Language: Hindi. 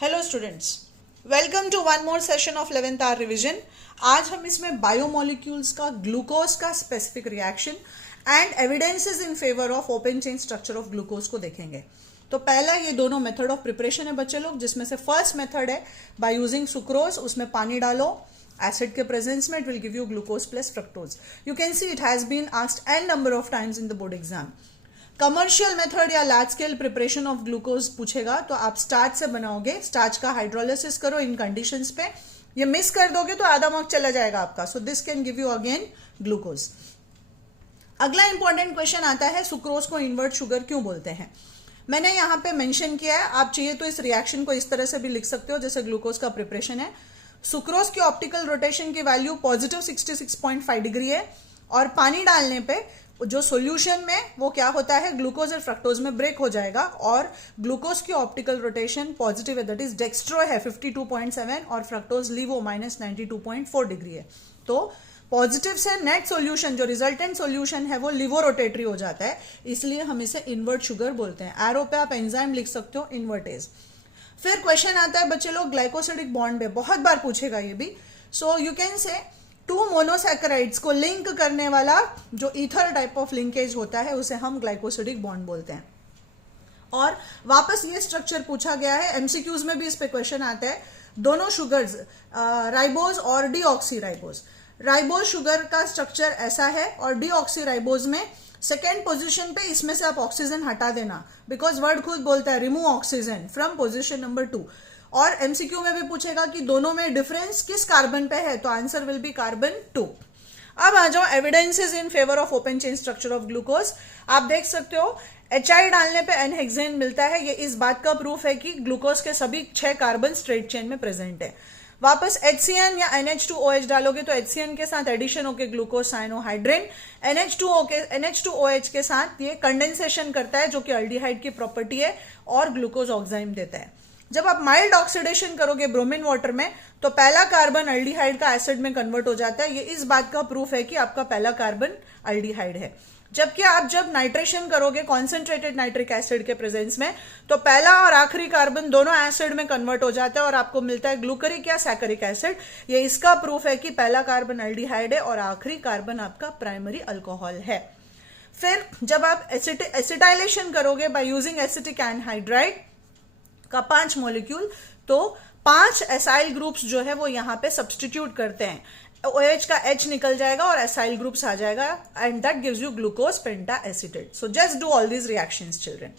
Hello students, welcome to one more session of 11th hour revision. आज हम इसमें बायोमोलिक्यूल्स का ग्लूकोज का specific reaction and evidences in favour of open chain structure of glucose को देखेंगे। तो पहला ये दोनों मेथड ऑफ प्रिपरेशन है बच्चे लोग, जिसमें से फर्स्ट मेथड है बाय यूजिंग सुक्रोज। उसमें पानी डालो एसिड के प्रेजेंस में, it will give you glucose plus fructose. You can see it has been asked an number of times in the board exam. Commercial method या large scale preparation of glucose पूछेगा तो आप स्टार्च से बनाओगे। स्टार्च का हाइड्रोलिसिस करो इन कंडीशंस पे। ये मिस कर दोगे तो आधा मार्क चला जाएगा आपका। So this can give you again glucose. अगला इंपॉर्टेंट क्वेश्चन आता है, सुक्रोज को इन्वर्ट शुगर क्यों बोलते हैं। मैंने यहाँ पे मेंशन किया है, आप चाहिए तो इस रिएक्शन को इस तरह से भी लिख सकते हो जैसे ग्लूकोज का प्रिपरेशन है। सुक्रोज की ऑप्टिकल रोटेशन की वैल्यू पॉजिटिव 66.5 डिग्री है और पानी डालने पे जो सॉल्यूशन में वो क्या होता है, ग्लूकोज और फ्रक्टोज में ब्रेक हो जाएगा और ग्लूकोज की ऑप्टिकल रोटेशन पॉजिटिव है, दैट इज डेक्स्ट्रो है 52.7 और फ्रक्टोज लीवो -92.4 डिग्री है। तो पॉजिटिव से नेट सॉल्यूशन जो रिजल्टेंट सॉल्यूशन है वो लिवो रोटेटरी हो जाता है, इसलिए हम इसे इन्वर्ट शुगर बोलते हैं। एरो पे आप एंजाइम लिख सकते हो, इन्वर्टेज। फिर क्वेश्चन आता है बच्चे लोग ग्लाइकोसिडिक बॉन्ड में, बहुत बार पूछेगा ये भी। So you can say two monosaccharides को लिंक करने वाला जो ईथर टाइप ऑफ लिंकेज होता है उसे हम ग्लाइकोसिडिक बॉन्ड बोलते हैं। और वापस ये स्ट्रक्चर पूछा गया है, एमसीक्यूज में भी इस पे क्वेश्चन आता है। दोनों शुगर्स राइबोज और डीऑक्सीराइबोज, राइबोज शुगर का स्ट्रक्चर ऐसा है और डीऑक्सीराइबोज में सेकेंड पोजीशन पे इसमें से आप ऑक्सीजन हटा देना, बिकॉज वर्ड खुद बोलता है remove oxygen from position number 2। और एमसीक्यू में भी पूछेगा कि दोनों में डिफरेंस किस कार्बन पे है, तो आंसर विल बी कार्बन 2। अब आ जाओ evidences in favour of open chain structure of glucose. आप देख सकते हो HI डालने पे N-हेक्सेन मिलता है। ये इस बात का प्रूफ है कि ग्लूकोज के सभी 6 कार्बन स्ट्रेट चेन में प्रेजेंट है। वापस HCN या NH2OH डालोगे तो HCN के साथ एडिशन होकर ग्लूकोज साइनोहाइड्रेन, NH2OH के साथ ये कंडेंसेशन करता है जो कि अल्डिहाइड की प्रॉपर्टी है और ग्लूकोज ऑक्साइम देता है। जब आप माइल्ड ऑक्सीडेशन करोगे ब्रोमीन वाटर में तो पहला कार्बन अल्डिहाइड का एसिड में कन्वर्ट हो जाता है। ये इस बात का प्रूफ है कि आपका पहला कार्बन अल्डिहाइड है। जबकि आप जब नाइट्रेशन करोगे कॉन्सेंट्रेटेड नाइट्रिक एसिड के प्रेजेंस में तो पहला और आखिरी कार्बन दोनों एसिड में कन्वर्ट हो जाता है और आपको मिलता है ग्लूकरिक या सैकरिक एसिड। ये इसका प्रूफ है कि पहला कार्बन अल्डिहाइड है और आखिरी कार्बन आपका प्राइमरी अल्कोहल है। फिर जब आप एसिटाइलेशन करोगे बाय यूजिंग एसिटिक एनहाइड्राइड का 5 मॉलिक्यूल, तो 5 एसाइल ग्रुप्स जो है वो यहाँ पे सब्सटीट्यूट करते हैं। OH का H निकल जाएगा और एसाइल ग्रुप्स आ जाएगा and that gives you glucose penta acetate. So just do all these reactions children.